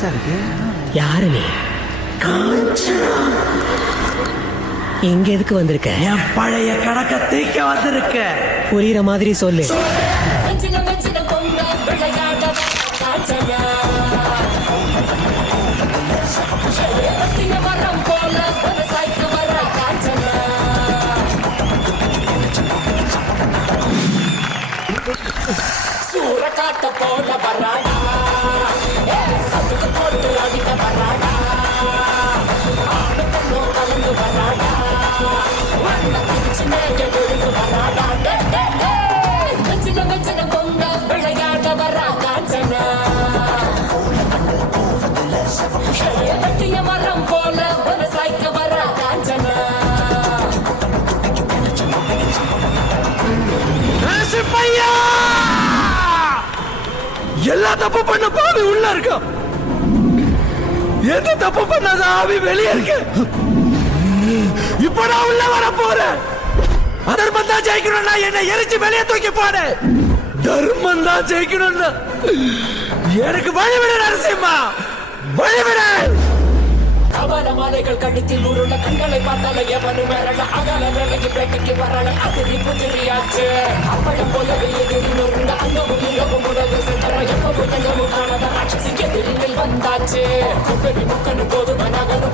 புதுசா இருக்கு. யாரு நீ? இங்க எதுக்கு வந்திருக்க? என் பழைய கணக்க தீக்க வந்திருக்க. புரியுற மாதிரி சொல்லு. சூரக்காட்ட போல வராடா, சத்துக்கு போட்டு அடிக்க வராடா, ஆடு பொண்ணு கலந்து வராடா, வண்ண பிடிச்சு மேக விழுந்து வராடா. வச்சின வச்சின பொங்க விளையாட வரா காஞ்சனா, வெட்டிய மரம் போல ஒரு சாய்க்க வரா காஞ்சனா. எல்லா தப்பு பண்ண பாவி உள்ள இருக்க, எந்த தப்பு பண்ணாத ஆவி வெளியே இருக்கு. இப்ப நான் உள்ள வர போறேன். அதர்மம் தான் ஜெயிக்கணும்னா என்னை எரிச்சு வெளியே தூக்கி போடு. தர்மம் தான் ஜெயிக்கணும்னா எனக்கு வழிவிட நரசிம்மா, வழிவிட. கவல மாலைகள் கழுத்தில் உருள, கண்களை பார்த்தால எவனு மேரல, அகல வேலைக்கு பேட்டைக்கு வரல, அதிரி புதிரியாச்சு. அப்பளம் போல வெளியேறி நொறுங்க, அந்த உயிரவும் உடவு சென்ற எப்பவும் எங்கவும் காணாத ராட்சசி எதிரில் வந்தாச்சு. குப்பரி முக்கனு போது மனகனு